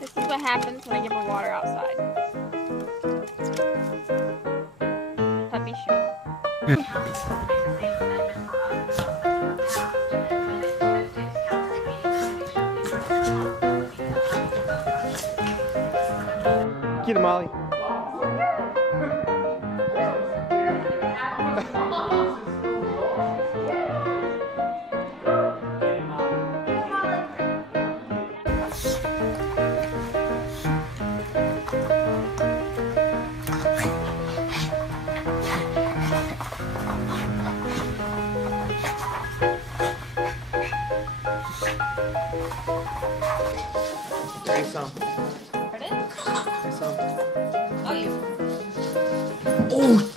This is what happens when I give her water outside. Puppy should. Get him, Molly. Drink some. Pardon? Drink some. Oh, you. Oh!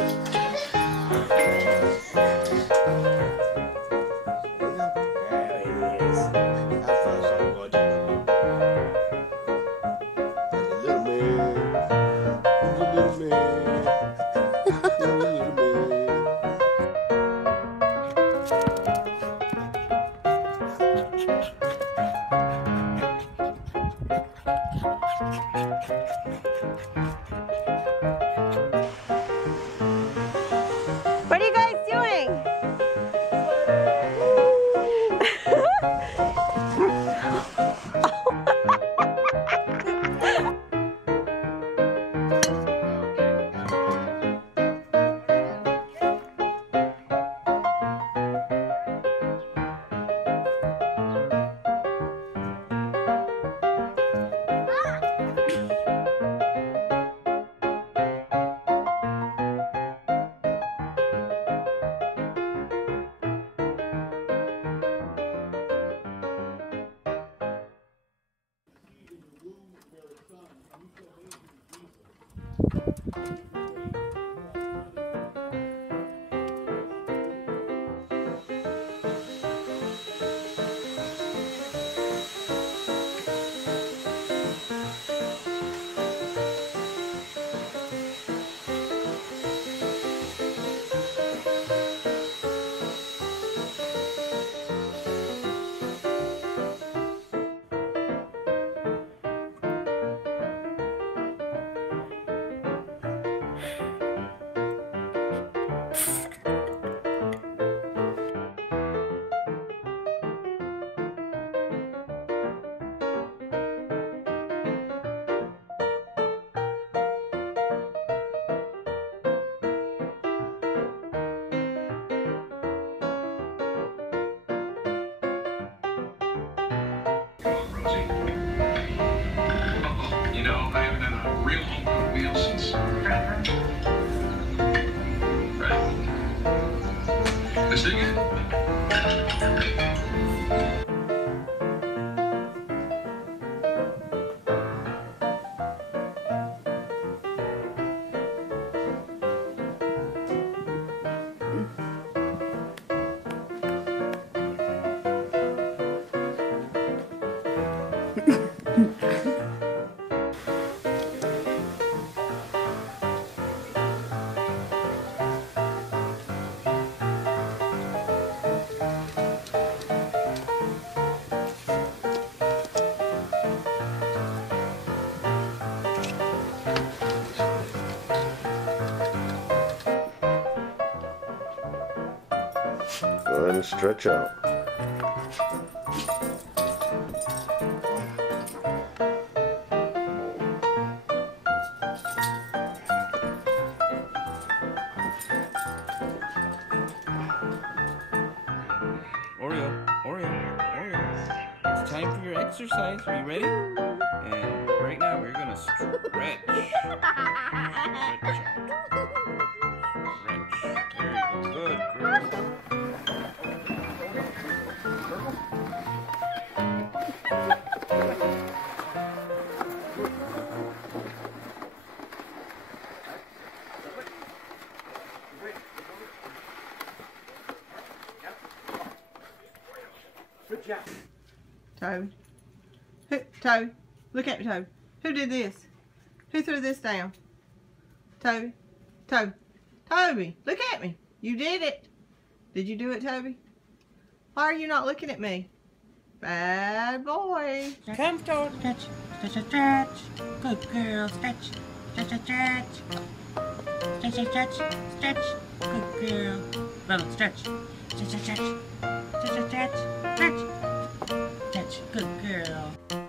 What are you guys doing? You know, I haven't done a real home meal since forever. Right. Let's dig in. Go ahead and stretch out. Oreo. It's time for your exercise. Are you ready? And right now we're gonna stretch. Stretch out. Stretch. There you go. Good girl. Good job. Toby. Toby. Look at me, Toby. Who did this? Who threw this down? Toby. Toby. Toby. Look at me. You did it. Did you do it, Toby? Why Why are you not looking at me? Bad boy. Come, Toad. Stretch, stretch, stretch. Good girl. Stretch, stretch, stretch. Stretch, stretch, stretch. Good girl. Well, stretch. Stretch, stretch, stretch. Stretch, stretch, stretch. Stretch. Good girl.